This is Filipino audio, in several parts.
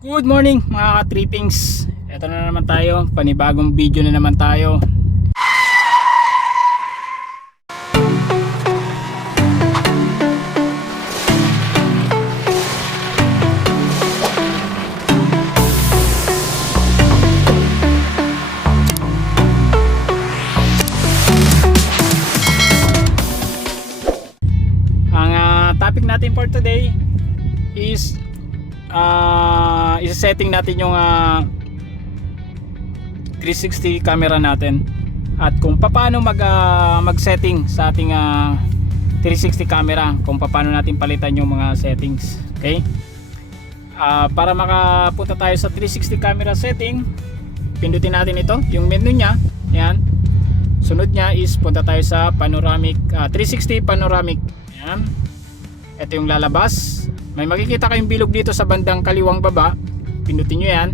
Good morning mga ka-trippings. Ito na naman tayo, panibagong video na naman tayo. Ang topic natin for today is isa-setting natin yung 360 camera natin at kung paano mag-setting sa ating 360 camera, kung paano natin palitan yung mga settings. Okay? Para makapunta tayo sa 360 camera setting, pindutin natin ito, yung menu nya. Yan. Sunod nya is punta tayo sa panoramic, 360 panoramic. Yan. Ito yung lalabas. May makikita kayong bilog dito sa bandang kaliwang baba. Pindutin nyo yan.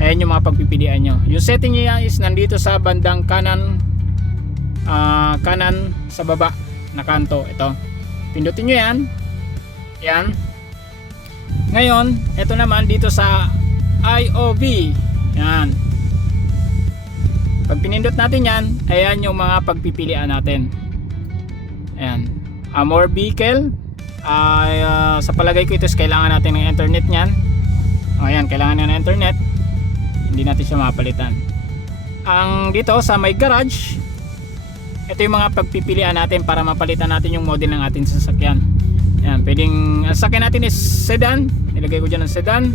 Ayan yung mga pagpipilian nyo. Yung setting nyo is nandito sa bandang kanan, kanan sa baba na kanto. Ito. Pindutin nyo yan. Yan. Ngayon, ito naman dito sa IOV. Yan. Pag pinindot natin yan, ayan yung mga pagpipilian natin. Ayan. More vehicle. Sa palagay ko ito is kailangan natin ng internet nyan. Ayan, kailangan ng internet. Hindi natin siya mapalitan. Ang dito sa may garage, ito yung mga pagpipilian natin para mapalitan natin yung model ng ating sasakyan. Ayan, pwedeng sasakyan natin is sedan. Nilagay ko dyan ng sedan.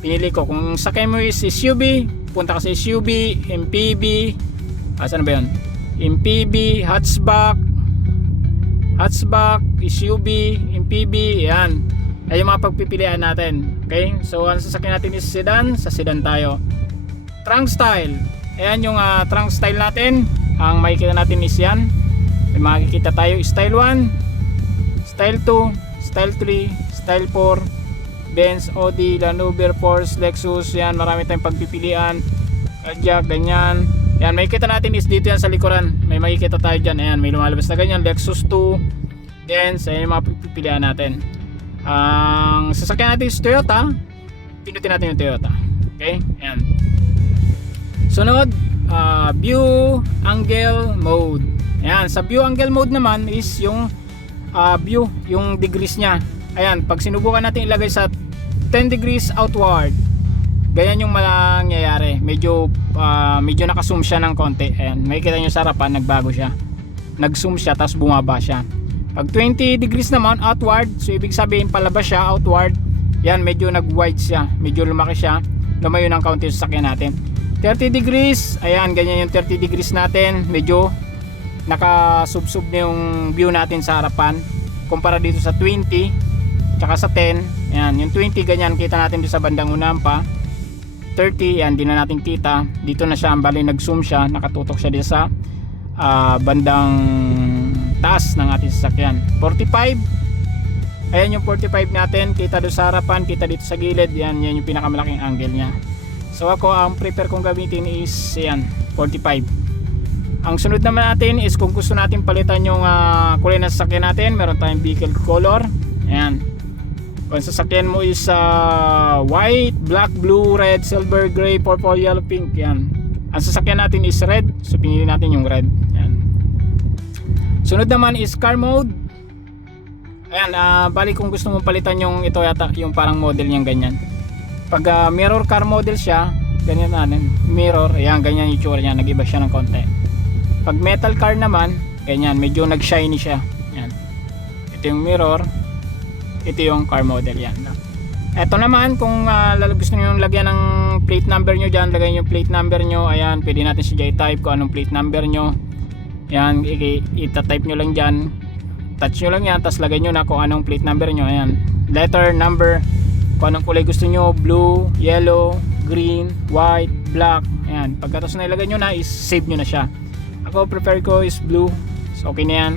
Pinili ko kung sakyan mo is SUV, punta ka sa SUV, MPV, saan ba yun? MPV, hatchback, SUV, MPV, yan. Ay yung mga pagpipilian natin. Okay? So, ang sasakyan natin is sedan. Sa sedan tayo. Trunk style. Ayan yung trunk style natin. Ang makikita natin is yan. May makikita tayo style 1, style 2, style 3, style 4, Benz, Audi, Land Rover, Porsche, Lexus. Yan, marami tayong pagpipilian. Jack, ganyan. Yan, makikita natin is dito yan sa likuran. May makikita tayo dyan. Ayan, may lumalabas na ganyan. Lexus 2. Then, sa yung mga pipilian natin. Ang sasakyan natin is Toyota. Pinutin natin yung Toyota. Okay? Ayan. Sunod, view angle mode. Ayan, sa view angle mode naman is yung view, yung degrees nya. Ayan, pag sinubukan natin ilagay sa 10 degrees outward, ganyan yung mangyayari. Medyo naka-zoom siya ng konti. Ayan, makikita nyo sa harapan, nagbago siya. Nag-zoom siya, tapos bumaba siya. Pag 20 degrees naman outward, so ibig sabihin palabas siya outward. Yan, medyo nag-wide siya. Medyo lumaki siya. Lumayo ng kaunti yung sasakyan natin. 30 degrees, ayan, ganyan yung 30 degrees natin. Medyo naka-sub-sub na yung view natin sa harapan. Kumpara dito sa 20, tsaka sa 10. Ayan, yung 20 ganyan, kita natin dito sa bandang unahan pa. 30, yan, di na natin kita. Dito na siya, bali nag-zoom siya, nakatutok siya dito sa bandang taas ng ating sasakyan. 45, ayan yung 45 natin, kita doon sa harapan, kita dito sa gilid. Yan yung pinakamalaking angle nya. So ako, ang prefer kong gamitin is yan, 45. Ang sunod naman natin is kung gusto natin palitan yung kulay ng sasakyan natin, meron tayong vehicle color. Ayan, kung sasakyan mo is white, black, blue, red, silver, gray, purple, yellow, pink. Yan. Ang sasakyan natin is red, so pinili natin yung red. Yan. Sunod naman is car mode. Ayan, bali kung gusto mong palitan yung ito yata, yung parang model niyang ganyan. Pag mirror car model siya, ganyan natin. Mirror, ayan, ganyan yung itsura niya, nag-iba siya ng konti. Pag metal car naman, ganyan, medyo nag-shiny siya. Yan. Ito yung mirror. Ito yung car model, yan. Ito naman, kung gusto nyo yung lagyan ng plate number nyo dyan, lagyan yung plate number nyo. Ayan, pwede natin siya i-type kung anong plate number nyo. Ayan, ita-type nyo lang dyan. Touch nyo lang yan, tapos lagay nyo na kung anong plate number nyo. Ayan, letter, number, kung anong kulay gusto nyo, blue, yellow, green, white, black. Ayan, pagkatapos na ilagay nyo na, is-save nyo na siya. Ako, prefer ko is blue. So, okay na yan.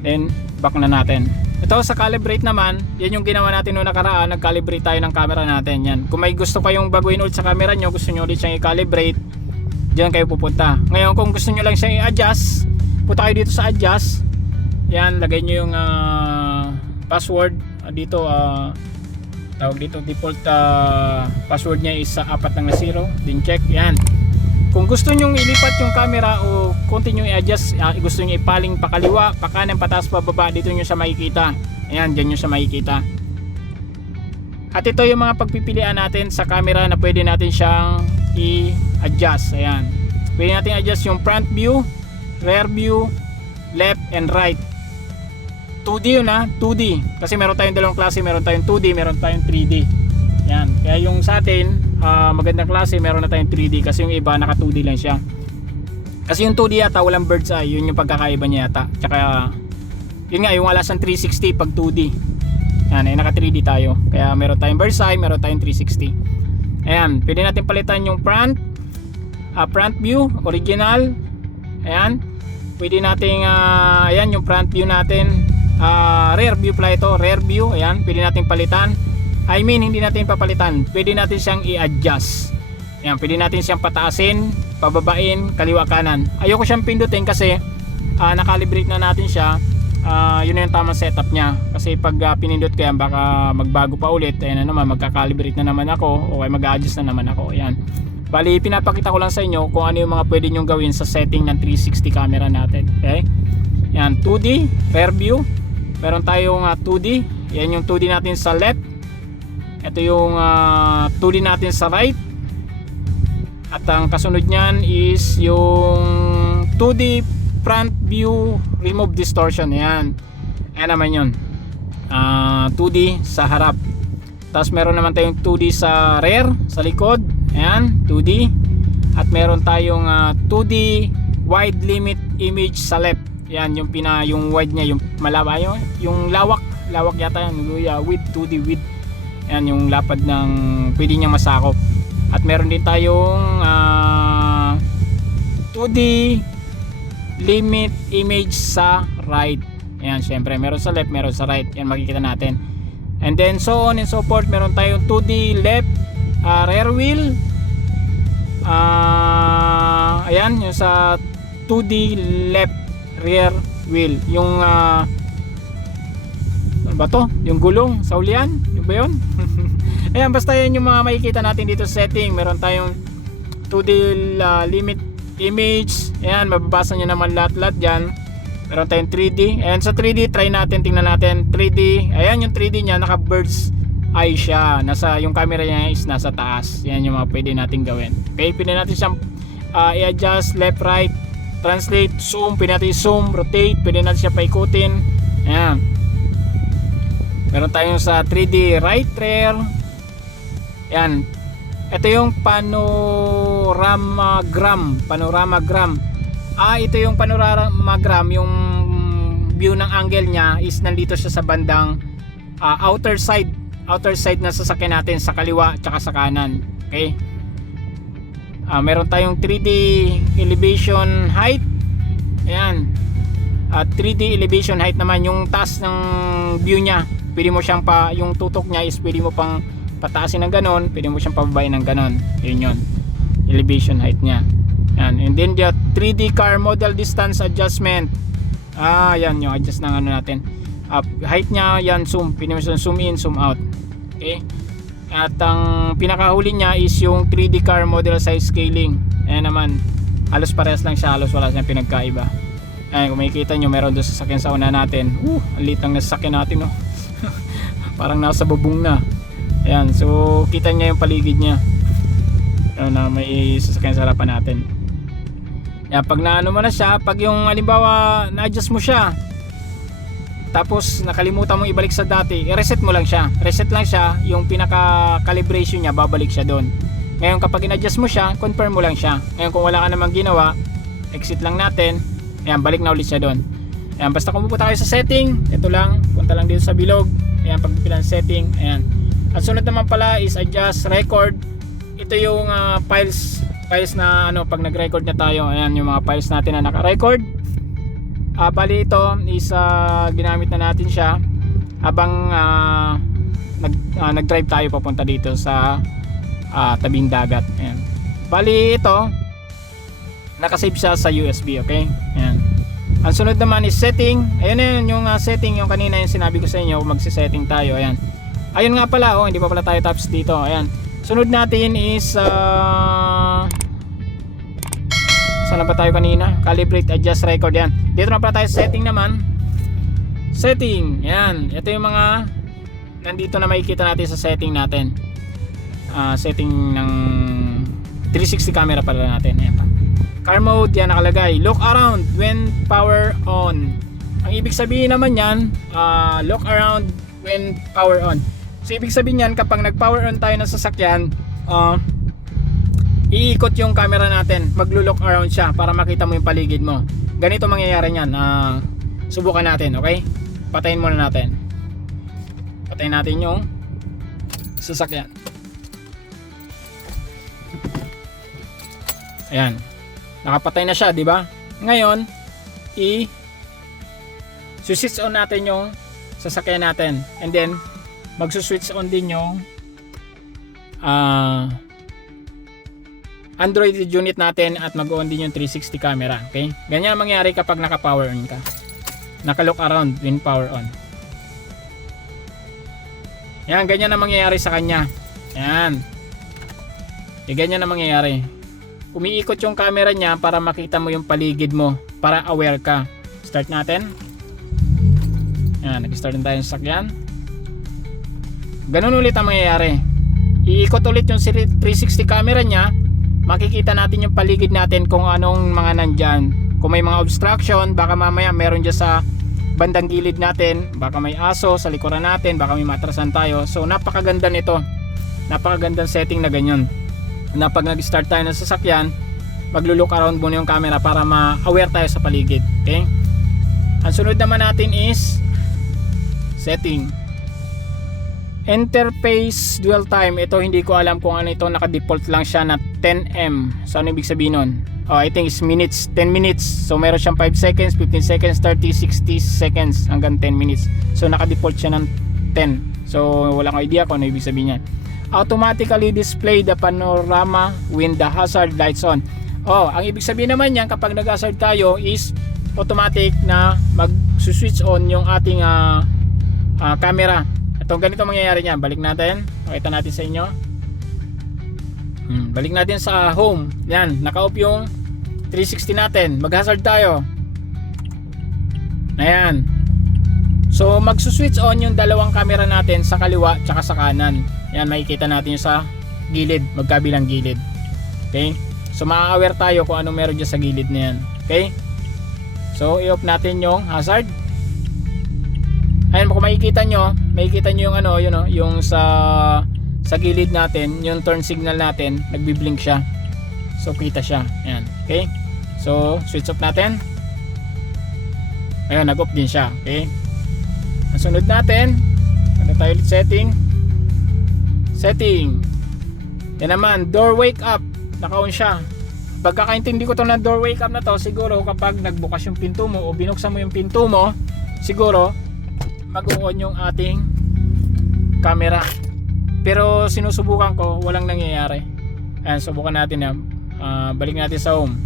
Then, back na natin. Ito sa calibrate naman, yan yung ginawa natin noong nakaraan, nag-calibrate tayo ng camera natin. Yan. Kung may gusto kayong baguhin ulit sa camera nyo, gusto nyo ulit siyang i-calibrate, diyan kayo pupunta. Ngayon, kung gusto nyo lang siyang i-adjust, punta kayo dito sa adjust. Yan, lagay nyo yung password dito, tawag dito, default password niya is 4 na 0, din check. Yan. Kung gusto nyong ilipat yung camera o konti nyo i-adjust, gusto nyo ipaling pakaliwa, pakanan, pataas, pababa, dito nyo siya makikita. Ayan, dyan nyo siya makikita. At ito yung mga pagpipilian natin sa camera na pwede natin siyang i-adjust. Ayan. Pwede natin i-adjust yung front view, rear view, left and right. 2D yun 2D. Kasi meron tayong dalawang klase, meron tayong 2D, meron tayong 3D. Yan. Kaya yung sa atin, magandang klase, meron na tayong 3D kasi yung iba naka 2D lang siya. Kasi yung 2D yata walang bird's eye, yun yung pagkakaiba niya yata. Tsaka yun nga, yung alas ng 360 pag 2D. Yan, ay naka 3D tayo. Kaya meron tayong bird's eye, meron tayong 360. Ayan, pwede natin palitan yung front view, original. Ayan. Pwede nating ayan yung front view natin. Rear view pala ito, rear view. Ayan, pwede nating palitan. I mean, hindi natin papalitan. Pwede natin siyang i-adjust. Ayan, pwede natin siyang pataasin, pababain, kaliwa kanan. Ayoko siyang pindutin kasi nakalibrate na natin siya. Yun na yung tamang setup niya. Kasi pag pinindot ko yan, baka magbago pa ulit. Ayan na naman, magkakalibrate na naman ako. O mag-adjust na naman ako. Ayan. Bali, pinapakita ko lang sa inyo kung ano yung mga pwede nyong gawin sa setting ng 360 camera natin. Okay? Ayan, 2D, rear view. Meron tayong 2D. Yan yung 2D natin sa left. Ito yung 2D natin sa right. At ang kasunod nyan is yung 2D front view remove distortion. Ayan. Ayan naman yun. 2D sa harap. Tapos meron naman tayong 2D sa rear, sa likod. Ayan, 2D. At meron tayong 2D wide limit image sa left. Ayan, yung wide niya, yung malaba, yung lawak yata yan, width, 2D width. Ayan, yung lapad ng pwede niyang masakop. At meron din tayong 2D limit image sa right. Ayan, syempre meron sa left, meron sa right. Yan makikita natin. And then so on and so forth. Meron tayong 2D left rear wheel. Ayan, yung sa 2D left rear wheel. Yung ano ba to? Yung gulong sa ulian? Yung ba yun? Ayan, basta yan yung mga makikita natin dito sa setting. Meron tayong 2D limit image. Ayan, mababasa nyo naman lahat dyan. Meron tayong 3D. Ayan, sa 3D, try natin, tingnan natin 3D. Ayan, yung 3D nya, naka bird's eye siya. Yung camera nya is nasa taas. Yan yung mga pwede natin gawin. Okay, pwede natin siyang i-adjust left, right, translate, zoom. Pwede natin zoom, rotate. Pwede natin siya paikutin. Ayan. Meron tayong sa 3D right rear. Ayan. Ito yung panoramagram. Ito yung panoramagram. Yung view ng angle nya is nandito siya sa bandang outer side na sasakyan natin, sa kaliwa tsaka sa kanan. Okay. Meron tayong 3D elevation height. Ayan. 3D elevation height naman, yung taas ng view nya. Pwede mo siyang yung tutok nya is pwede mo pang pataasin ng ganon, pwede mo siyang pababain ng ganon. Yun elevation height nya. Yan. And then the 3D car model distance adjustment. Yan yung adjust ng ano natin. Height nya, yan, zoom. Pwede mo siyang zoom in, zoom out. Okay. At ang pinakahuli nya is yung 3D car model size scaling. Ayan naman, halos parehas lang siya, halos wala siyang pinagkaiba. Ayan, kung makikita nyo, meron doon sa sasakyan sa una natin. Ang liit lang na sasakyan natin, no? Parang nasa bubong na. Ayan, so kita niya yung paligid niya. Ayan na, may sasakyan sa harapan natin. Ayan, pag naano mo na siya, pag yung halimbawa na-adjust mo siya, tapos nakalimutan mong ibalik sa dati, i-reset mo lang siya. Reset lang siya, yung pinaka-calibration niya, babalik siya doon. Ngayon kapag in-adjust mo siya, confirm mo lang siya. Ngayon kung wala ka namang ginawa, exit lang natin. Ayan, balik na ulit siya doon. Ayan, basta kung pupunta kayo sa setting, ito lang, punta lang dito sa bilog. Ayan, pagpipilan setting, ayan. At sunod naman pala is adjust record. Ito yung files na pag nag-record na tayo. Ayan yung mga files natin na naka-record. Bali ito is ginamit na natin siya habang nag-drive tayo papunta dito sa tabing dagat. Ayan. Bali ito nakasave siya sa USB, okay? Ayan. Ang sunod naman is setting. Ayan yung setting, yung kanina yung sinabi ko sa inyo, magse-setting tayo. Ayan. Ayun nga pala, oh, hindi pa pala tayo tapos dito. Ayan. Sunod natin is saan na ba tayo kanina? Calibrate, adjust, record. Yan. Dito na pala tayo sa setting naman. Setting. Yan. Ito yung mga nandito na makikita natin sa setting natin. Setting ng 360 camera pala natin. Ayan pa. Car mode, yan nakalagay. Look around when power on. Ang ibig sabihin naman yan, look around when power on. So ibig sabihin yan, kapag nag power on tayo ng sasakyan, iikot yung camera natin, maglo-look around siya para makita mo yung paligid mo. Ganito mangyayari niyan. Subukan natin, okay? Patayin muna natin. Patayin natin yung sasakyan. Ayan. Nakapatay na siya, di ba? Ngayon, switch on natin yung sasakyan natin. And then, magsuswitch on din yung Android unit natin at mag-on din yung 360 camera. Okay? Ganyan ang mangyari kapag naka-power on ka. Naka-look around when power on. Yan, ganyan ang mangyayari sa kanya. Yan. Ganyan ang mangyayari. Umiikot yung camera niya para makita mo yung paligid mo. Para aware ka. Start natin. Yan, nag-start na tayo sa sakyan. Ganun ulit ang mangyayari. Iikot ulit yung 360 camera niya. Makikita natin yung paligid natin kung anong mga nandyan. Kung may mga obstruction, baka mamaya meron dyan sa bandang gilid natin, baka may aso sa likuran natin, baka may matrasan tayo. So napakaganda nito. Napakagandang setting na ganyan. Na pag nag-start tayo ng sasakyan, maglo-look around muna yung camera para ma-aware tayo sa paligid. Okay? Ang sunod naman natin is setting. Interface dwell time. Ito hindi ko alam kung ano ito, naka-default lang siya na 10M. So ano ibig sabihin nun? I think it's minutes, 10 minutes. So meron siyang 5 seconds, 15 seconds, 30, 60 seconds hanggang 10 minutes. So naka-default siya ng 10. So wala akong idea kung ano ibig sabihin niyan. Automatically display the panorama when the hazard lights on. Ang ibig sabihin naman niyan, kapag nag-hazard tayo is automatic na mag-switch on yung ating camera. Ito ganito mangyayari niyan. Balik natin. Pakita natin sa inyo. Balik natin sa home. Yan, naka-off yung 360 natin. Mag-hazard tayo. Ayan. So magsuswitch on yung dalawang camera natin sa kaliwa tsaka sa kanan. Yan, makikita natin yung sa gilid, magkabilang gilid. Okay? So ma-aware tayo kung anong meron dyan sa gilid na yan. Okay? So i-off natin yung hazard. Ayan, kung makikita nyo yung ano, yun o, yung sa gilid natin, yung turn signal natin, nagbi-blink siya. So kita siya. Ayan. Okay? So switch off natin. Ayun, nag-off din siya. Okay? Ang sunod natin, ano tayo ulit setting? Setting. Yan naman, door wake up. Naka-on siya. Pagkakaintindi ko to ng door wake up na to, siguro kapag nagbukas yung pinto mo o binuksan mo yung pinto mo, siguro mag-on yung ating camera. Pero sinusubukan ko, walang nangyayari. Ayan, subukan natin yan. Balik natin sa home.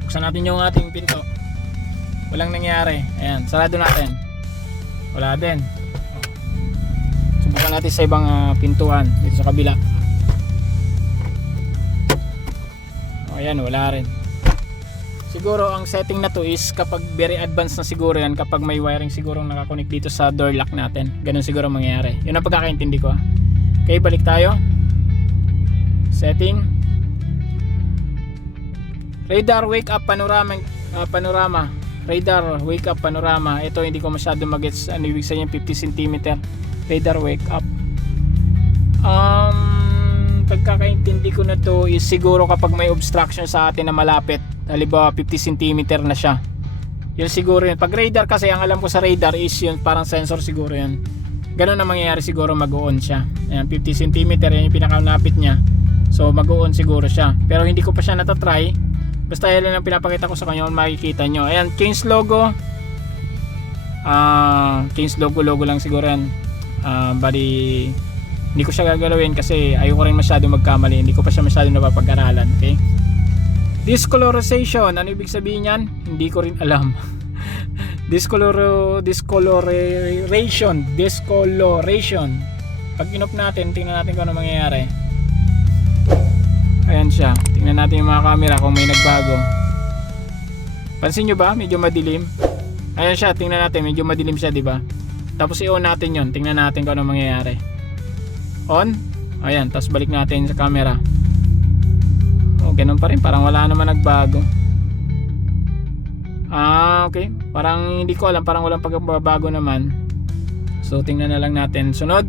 Buksan natin yung ating pinto. Walang nangyayari. Ayan, sarado natin. Wala din. Subukan natin sa ibang pintuan dito sa kabila. Ayan, wala rin. Siguro ang setting na to is kapag very advanced na siguro yan, kapag may wiring siguro nakakonect dito sa door lock natin. Ganun siguro mangyayari. Yun ang pagkakaintindi ko. Okay, balik tayo. Setting. Radar wake up panorama. Radar wake up panorama. Ito hindi ko masyado magets ano ibig sabihin 50 cm. Radar wake up. Pagkakaintindi ko na to is siguro kapag may obstruction sa atin na malapit, halimbawa 50 cm na siya, yun siguro yun. Pag radar kasi, ang alam ko sa radar is yun parang sensor siguro yun. Ganun na mangyayari siguro, mag-on siya. Ayan, 50 cm yan yung pinakalapit niya, so mag-on siguro siya. Pero hindi ko pa siya natatry, basta yan lang ang pinapakita ko sa kanya kung makikita nyo. Ayan, change logo. Change logo lang siguro yan. Bali hindi ko siya gagalawin kasi ayoko rin masyado magkamali. Hindi ko pa siya masyado napapag-aralan. Okay? Discolorization, ano ibig sabihin yan? Hindi ko rin alam. discoloration. Pag in-off natin, tingnan natin kung ano mangyayari. Ayan siya, tingnan natin yung mga camera kung may nagbago. Pansin nyo ba? Medyo madilim. Ayan siya, tingnan natin, medyo madilim siya, di ba? Tapos i-on natin yon, tingnan natin kung ano mangyayari. On. Ayan, tapos balik natin sa camera. Oh, ganun pa rin, parang wala naman nagbago. Okay. Parang hindi ko alam, parang walang pagbabago naman. So tingnan na lang natin. Sunod.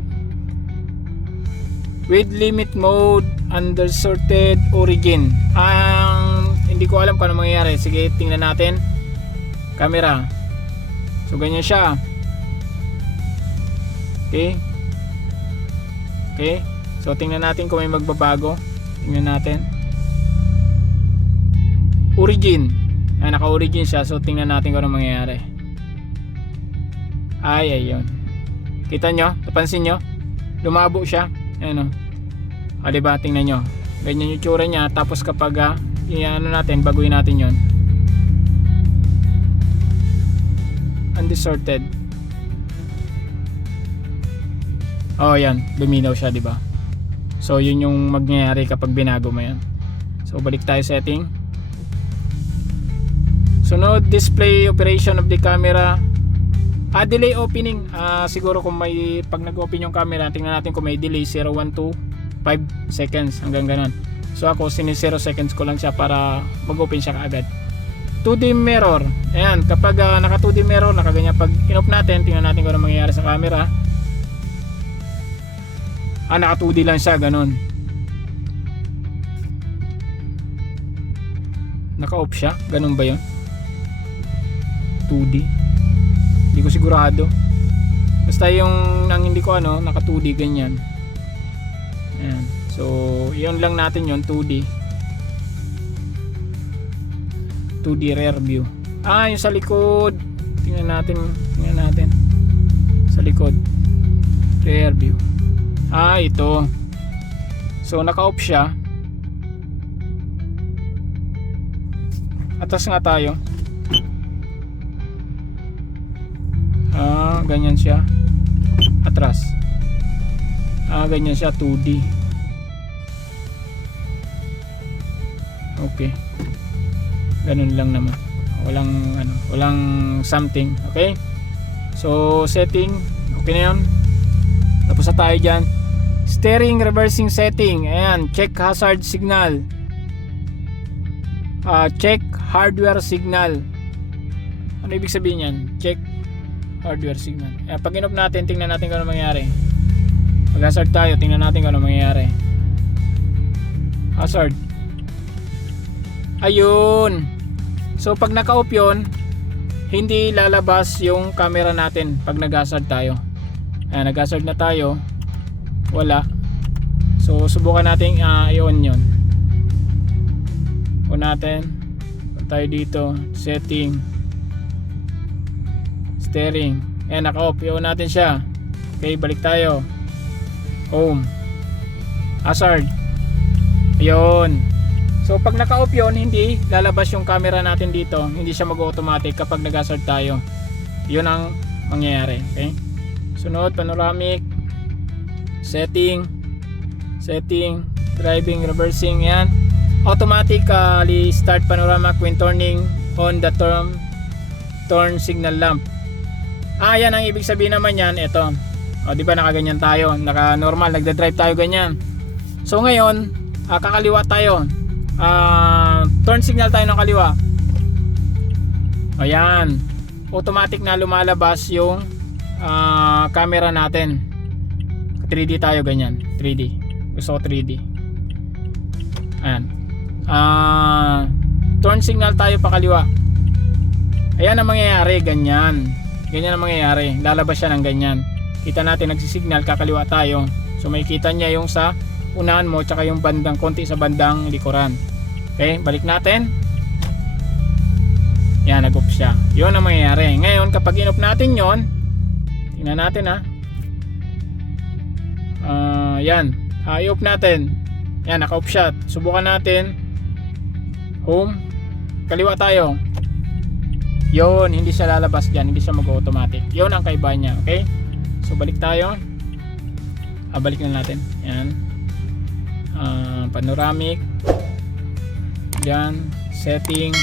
With limit mode, undersorted origin. Hindi ko alam kung ano mangyayari. Sige, tingnan natin. Camera. So ganyan siya. Okay. Okay. So tingnan natin kung may magbabago. Tingnan natin. Origin. Naka-origin siya. So tingnan natin kung ano mangyayari. Ayun. Kita nyo? Napansin nyo? Lumabo siya. Ayan o. Diba? Tingnan nyo. Ganyan yung tsura niya. Tapos kapag natin, baguhin natin yon. Undesorted. Oh, yan. Luminaw siya, diba? So, yun yung mangyayari kapag binago mo yan. So, balik tayo setting. Sunod, display operation of the camera. Delay opening. Siguro kung may, pag nag-open yung camera, tingnan natin kung may delay 0, 1, 2, 5 seconds hanggang ganon. So ako 0 seconds ko lang siya para mag-open siya kaagad. 2D mirror. Ayan, kapag naka 2D mirror, nakaganyan, pag in-off natin, tingnan natin kung ano mangyayari sa camera. Naka 2D lang siya, ganon. Naka-off siya, ganon ba yun? 2D. Hindi ko sigurado. Basta yung nang hindi ko naka 2D ganyan. Ayan. So, yun lang natin yun, 2D. 2D rear view. Yung sa likod. Tingnan natin. Sa likod. Rear view. Ito. So, naka-off siya. Atas nga tayo. Ganyan siya. Atras. Ganyan siya, 2D. Okay. Ganun lang naman. Walang something. Okay? So, setting. Okay na yun. Tapos na tayo dyan. Steering, reversing setting. Ayan. Check hazard signal. Check hardware signal. Ano ibig sabihin yan? Check hardware signal. Pag in-off natin, tingnan natin kung ano mangyayari. Pag hazard tayo, tingnan natin kung ano mangyayari. Hazard. Ayun. So pag naka-off yun, hindi lalabas yung camera natin pag nag-hazard tayo. Nag-hazard na tayo. Wala. So subukan natin i-on yun. On natin. Punta tayo dito. Setting. Steering. Naka-off. I-on natin siya. Okay, balik tayo. Home. Hazard. Ayun. So pag naka-off yun, hindi lalabas yung camera natin dito. Hindi siya mag-automatic kapag nag-hazard tayo. Yun ang mangyayari. Okay? Sunod, panoramic. Setting. Driving, reversing. Yan. Automatically start panoramic when turning on the turn signal lamp. Yan ang ibig sabihin naman yan. Ito. Di ba nakaganyan tayo? Naka-normal. Nagda-drive tayo ganyan. So ngayon, kakaliwa tayo. Turn signal tayo ng kaliwa. Ayan. Automatic na lumalabas yung camera natin. 3D tayo ganyan. 3D. Gusto ko 3D. Ayan. Turn signal tayo pa kaliwa. Ayan ang mangyayari. Ganyan. Ganyan ang mangyayari. Lalabas siya ng ganyan. Kita natin nagsisignal, kakaliwa tayo. So may kita niya yung sa unahan mo tsaka yung bandang konti sa bandang likuran. Okay, balik natin. Yan, nag-off siya. Yun ang mangyayari. Ngayon, kapag in-off natin yon, tingnan natin yan. I-off natin. Yan, naka-off siya. Subukan natin. Home. Kaliwa tayo. Yun, hindi siya lalabas dyan, hindi siya mag-automatic. Yun ang kaibahan niya, okay? So balik tayo. Balik na natin. Yan. Panoramic. Yan. Setting.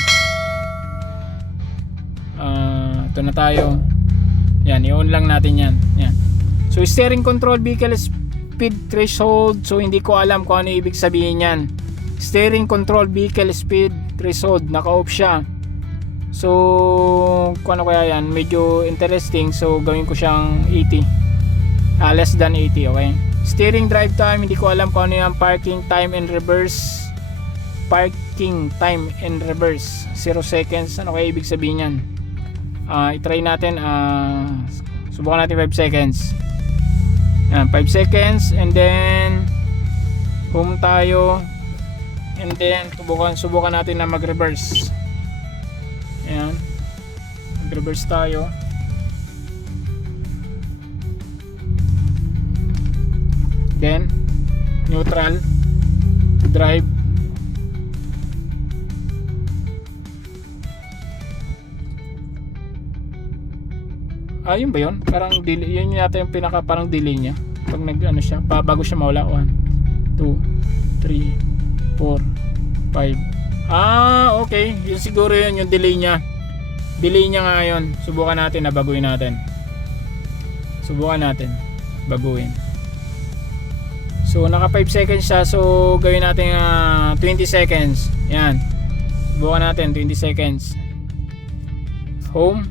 Ito na tayo. Yan, i-on lang natin yan. Yan. So steering control vehicle speed threshold. So hindi ko alam kung ano ibig sabihin yan. Steering control vehicle speed threshold, naka-off siya. So kung ano kaya yan, medyo interesting. So gawin ko siyang 80. Less than 80, okay? Steering drive time, hindi ko alam kung ano yung parking time and reverse. Parking time and reverse 0 seconds, ano kaya ibig sabihin yan? I-try natin, subukan natin 5 seconds. Yan, 5 seconds, and then home tayo, and then subukan natin na mag-reverse. Yan, mag-reverse tayo. Then neutral, drive. Yun ba yun? Parang delay, yun yata yung pinaka parang delay niya pag nag ano siya, bago siya mawala. 1, 2, 3, 4, 5. Okay, yun siguro yun yung delay niya. Delay niya nga yun. Subukan natin na baguhin natin. Subukan natin baguhin. So naka 5 seconds siya, so gawin natin 20 seconds. Yan. Subukan natin 20 seconds. Home.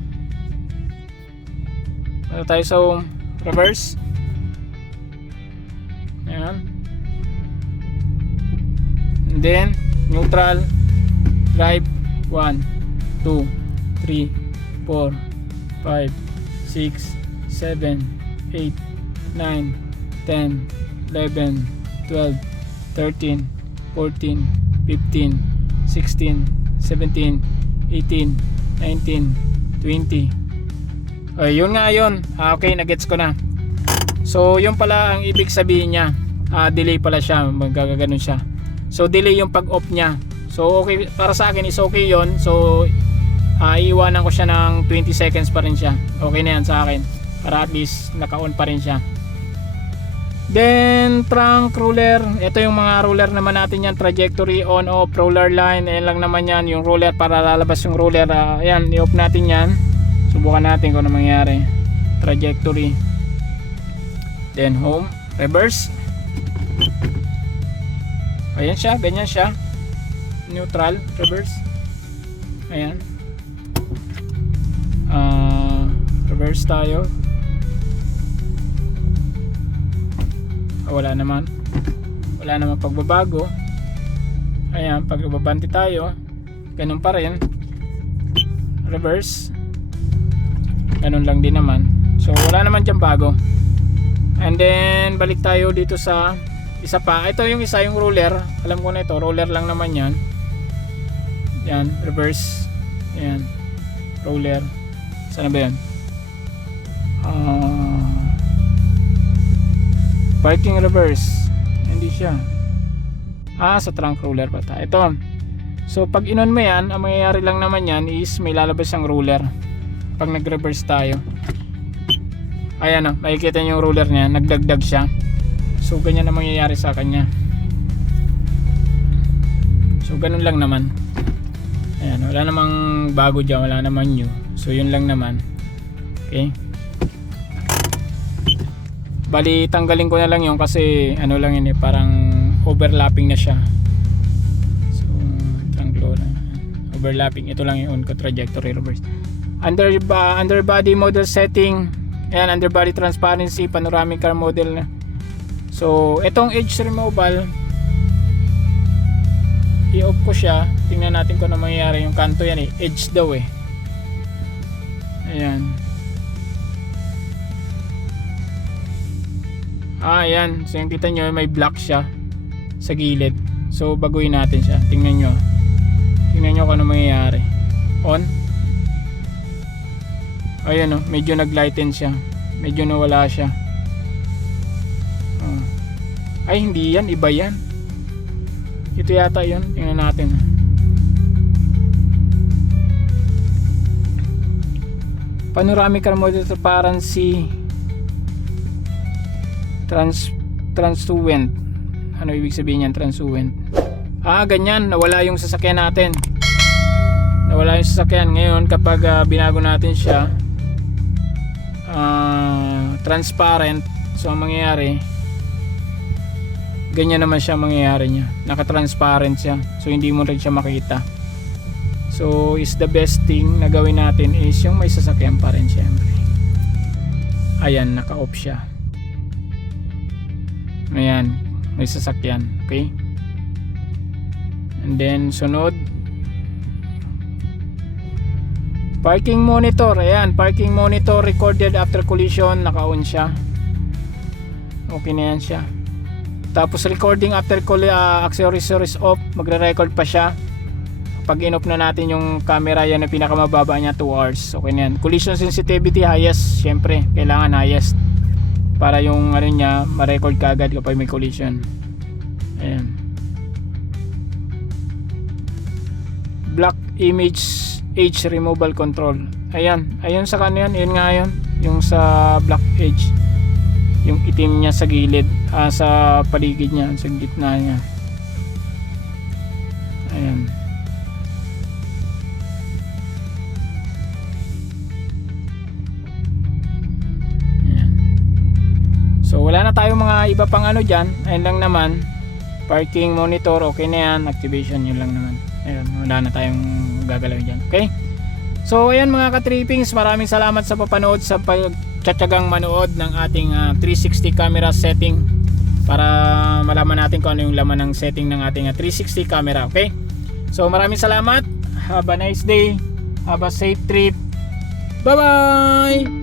Ano tayo sa home? Reverse. Yan. And then neutral. Drive. 1, 2, 3, 4, 5, 6, 7, 8, 9, 10, 11, 12, 13, 14, 15, 16, 17, 18, 19, 20. Yun nga yun. Okay, nagets ko na. So yun pala ang ibig sabihin niya. Delay pala siya, magagano'n siya. So delay yung pag-off niya. So okay, para sa akin is okay yun. So iiwanan ko siya ng 20 seconds pa rin siya. Okay na yan sa akin, para at least naka-on pa rin siya. Then trunk ruler, ito yung mga ruler naman natin yan, trajectory, on, off, roller line, ayan lang naman yan, yung ruler para lalabas yung ruler. Ayan, i-off natin yan, subukan natin kung ano mangyari. Trajectory, then home, reverse. Ayan siya, ganyan siya, neutral, reverse. Ayan, reverse tayo. Wala naman pagbabago. Ayan, pag babante tayo, ganun pa rin, reverse, ganun lang din naman. So wala naman dyan bago. And then balik tayo dito sa isa pa. Ito yung isa, yung ruler. Alam ko na ito, ruler lang naman yan. Yan, reverse. Ayan, ruler. Saan ba yan? Parking reverse. Hindi siya. Sa trunk ruler pa tayo. Ito. So pag inon mo yan, ang mangyayari lang naman yan is may lalabas ang ruler pag nag-reverse tayo. Ayan o, makikita nyo yung ruler niya, nagdagdag siya. So ganyan ang mangyayari sa kanya. So ganun lang naman. Ayan, wala namang bago dyan, wala namang new. So yun lang naman. Okay. Bali tanggalin ko na lang yun kasi ano lang yun parang overlapping na siya. So tranglo na. Overlapping, ito lang yung on ko, trajectory reverse. Underbody model setting. Ayan, underbody transparency, panoramic car model na. So itong edge removal, i-off ko siya. Tingnan natin kung ano mangyayari. Yung kanto yan edge daw Ayan. Ayan. So yung kita nyo, may block siya sa gilid. So baguhin natin siya. Tingnan nyo kung ano mangyayari. On. Ayan medyo naglighten siya. Medyo nawala siya. Ay hindi yan, iba yan. Ito yata yun. Tingnan natin. Panoramic remote transparency translucent. Ano ibig sabihin yan, translucent? Ganyan, nawala yung sasakyan natin. Nawala yung sasakyan. Ngayon kapag binago natin siya, transparent, so ang mangyayari, ganyan naman siya mangyayari niya. Naka-transparent siya, so hindi mo rin siya makita. So is the best thing na gawin natin is yung may sasakyan pa rin syempre. Ayan, naka-off siya. Ayan, may sasakyan. Okay? And then sunod, parking monitor. Ayan, parking monitor recorded after collision, naka-on siya. Okay na yan siya. Tapos recording after accessories off, magre-record pa siya. Pag in-off na natin yung camera, yan ang pinakamababa niya, 2 hours. Okay na yan. Collision sensitivity highest, syempre kailangan highest para yung ano niya ma-record kaagad kapag may collision. Ayan. Black image edge removal control. Ayan, ayun sa kanya yan, yun nga yun, yung sa black edge, yung itim niya sa gilid, sa paligid niya, sa gitna niya. Ayan. So wala na tayong mga iba pang ano dyan. Ayun lang naman. Parking monitor, okay na yan. Activation, yun lang naman. Ayun, wala na tayong gagalaw dyan. Okay? So ayan mga ka-trippings, maraming salamat sa papanood, sa pagtsatsagang manood ng ating 360 camera setting, para malaman natin kung ano yung laman ng setting ng ating 360 camera. Okay? So maraming salamat. Have a nice day. Have a safe trip. Bye bye.